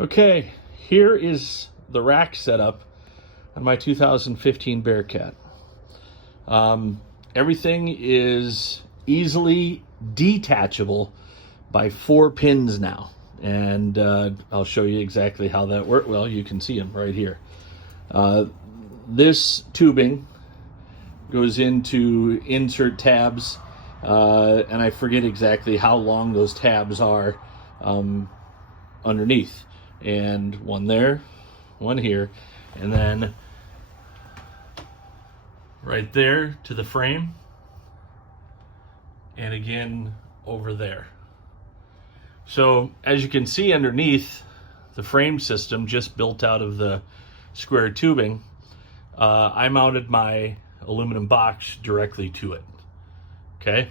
Okay, here is the rack setup on my 2015 Bearcat. Everything is easily detachable by 4 pins now, and I'll show you exactly how that works. Well, you can see them right here. This tubing goes into insert tabs, and I forget exactly how long those tabs are underneath. And one there, one here, and then right there to the frame, and again over there. So as you can see underneath the frame system, just built out of the square tubing, I mounted my aluminum box directly to it. Okay,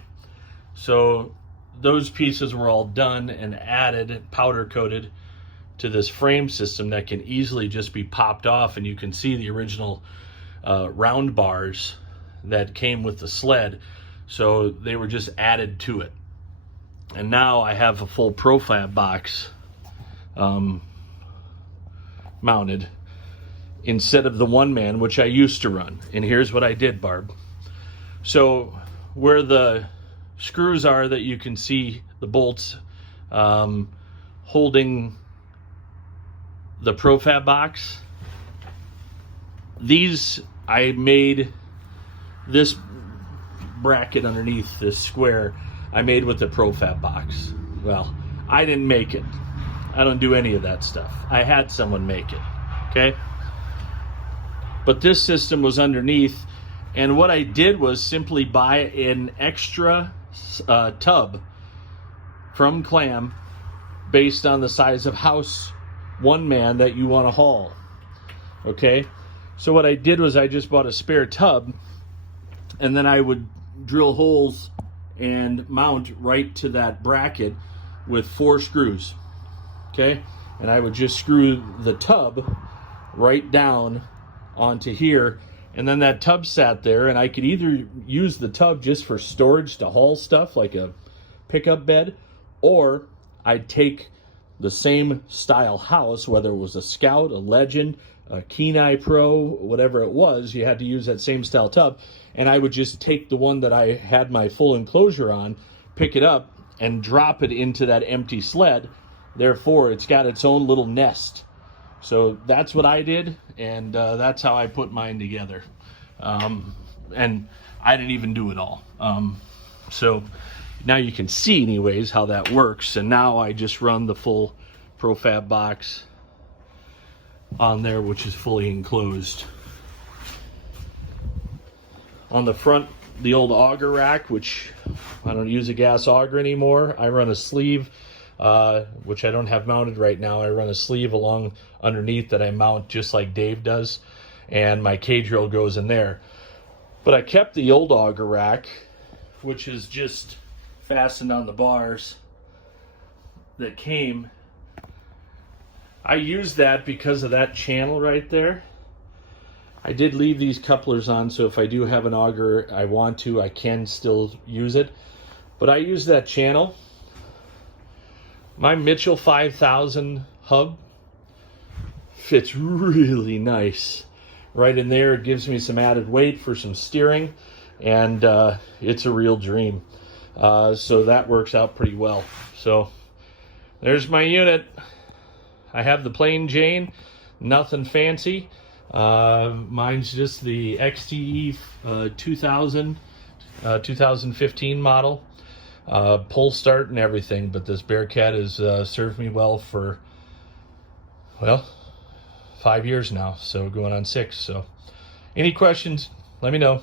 so those pieces were all done and added, powder coated to this frame system that can easily just be popped off, and you can see the original round bars that came with the sled, so they were just added to it. And now I have a full profab box mounted instead of the one man, which I used to run. And here's what I did, Barb. So where the screws are that you can see the bolts holding the profab box, these, I made this bracket underneath this square, I made with the profab box. Well, I didn't make it. I don't do any of that stuff. I had someone make it, okay? But this system was underneath, and what I did was simply buy an extra tub from Clam based on the size of house one man that you want to haul. Okay, so what I did was I just bought a spare tub, and then I would drill holes and mount right to that bracket with 4 screws. Okay, and I would just screw the tub right down onto here, and then that tub sat there, and I could either use the tub just for storage to haul stuff like a pickup bed, or I'd take the same style house, whether it was a Scout, a Legend, a Kenai Pro, whatever it was, you had to use that same style tub, and I would just take the one that I had my full enclosure on, pick it up, and drop it into that empty sled. Therefore, it's got its own little nest. So that's what I did, and that's how I put mine together. And I didn't even do it all. So now you can see anyways how that works, and now I just run the full profab box on there, which is fully enclosed. On the front, the old auger rack, which I don't use a gas auger anymore. I run a sleeve, which I don't have mounted right now. I run a sleeve along underneath that I mount just like Dave does, and my cage reel goes in there. But I kept the old auger rack, which is just fastened on the bars that came. I used that because of that channel right there. I did leave these couplers on, so if I do have an auger I want to, I can still use it. But I use that channel. My Mitchell 5000 hub fits really nice right in there. It gives me some added weight for some steering, and it's a real dream. So that works out pretty well. So there's my unit. I have the plain Jane, nothing fancy. Mine's just the XTE 2015 model. Pull start and everything, but this Bearcat has served me well for, well, 5 years now, so going on 6. So any questions, let me know.